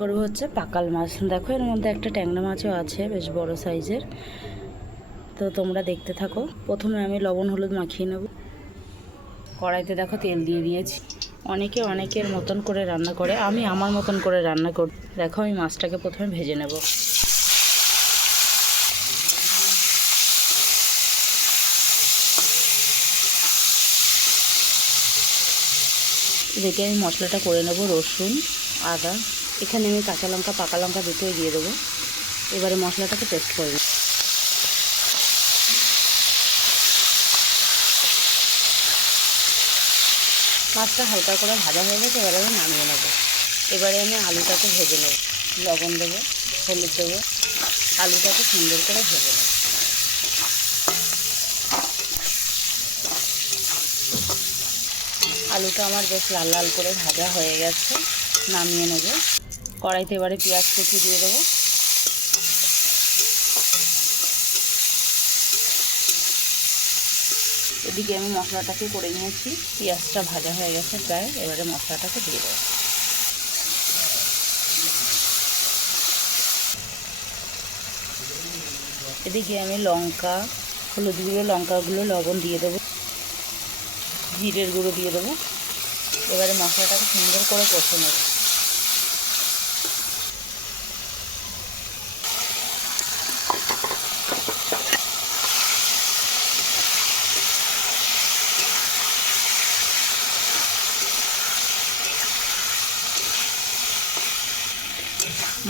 করবো হচ্ছে পাকাল মাছ। দেখো এর মধ্যে একটা ট্যাংরা মাছও আছে, বেশ বড় সাইজের। তো তোমরা দেখতে থাকো। প্রথমে আমি লবণ হলুদ মাখিয়ে নেব। কড়াইতে দেখো তেল দিয়ে দিয়েছি। অনেকে অনেকের মতন করে রান্না করে, আমি আমার মতন করে রান্না করি। দেখো আমি মাছটাকে প্রথমে ভেজে নেব। এদিকে আমি মশলাটা করে নেব। রসুন, আদা, এখানে আমি কাঁচা লঙ্কা, পাকা লঙ্কা দুটোই দিয়ে দেবো। এবারে মশলাটাকে পেস্ট করে নেব। মাছটা হালকা করে ভাজা হয়ে গেছে, এবারে আমি নামিয়ে নেব। এবারে আমি আলুটাকে ভেজে নেব। লবণ দেবো, হলুদ দেবো, আলুটাকে সুন্দর করে ভেজে নেব। আলুটা আমার বেশ লাল লাল করে ভাজা হয়ে গেছে, নামিয়ে নেব। কড়াইতে এবারে পেঁয়াজ কুচি দিয়ে দেবো। এদিকে আমি মশলাটাকে করে নিয়েছি, পেঁয়াজটা ভাজা হয়ে গেছে প্রায়। এবারে মশলাটাকে দিয়ে দেবো। এদিকে আমি লঙ্কা, হলুদ গুঁড়ো, লঙ্কাগুলো, লবণ দিয়ে দেবো, জিরের গুঁড়ো দিয়ে দেবো। এবারে মশলাটাকে সুন্দর করে কষে নেব।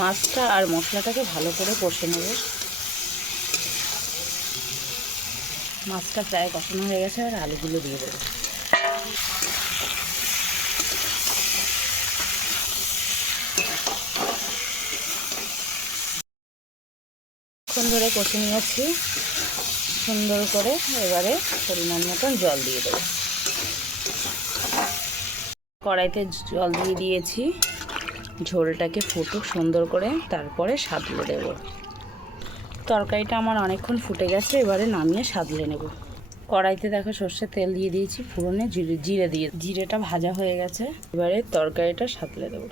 মাছটা আর মশলাটাকে ভালো করে কষে নেব। মাছটা প্রায় কষানো হয়ে গেছে, আর আলুগুলো দিয়ে দেবো। অনেকক্ষণ ধরে কষে নিয়েছি সুন্দর করে। এবারে পরিমাণ মতন জল দিয়ে দেবো। কড়াইতে জল দিয়ে দিয়েছি, ঝোলটাকে ফুটুক সুন্দর করে, তারপরে সাঁতলে দেব। তরকারিটা আমার অনেকক্ষণ ফুটে গেছে, এবারে নামিয়ে সাঁতলে নেব। কড়াইতে দেখো সর্ষের তেল দিয়ে দিয়েছি, ফোড়নে জিরে দিয়ে, জিরেটা ভাজা হয়ে গেছে। এবারে তরকারিটা সাঁতলে দেবো।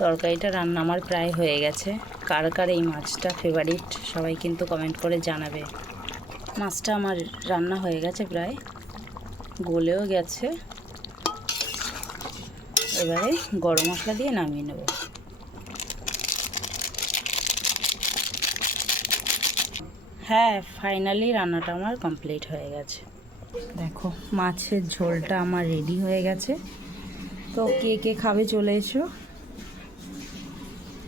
তরকারিটা রান্না আমার প্রায় হয়ে গেছে। কার কার এই মাছটা ফেভারিট সবাই কিন্তু কমেন্ট করে জানাবে। মাছটা আমার রান্না হয়ে গেছে, প্রায় গলেও গেছে। এবারে গরম মশলা দিয়ে নামিয়ে নেব। হ্যাঁ, ফাইনালি রান্নাটা আমার কমপ্লিট হয়ে গেছে। দেখো মাছের ঝোলটা আমার রেডি হয়ে গেছে। তো কে কে খাবে চলে এসো।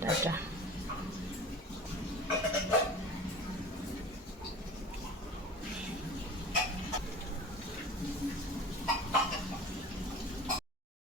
টাটা।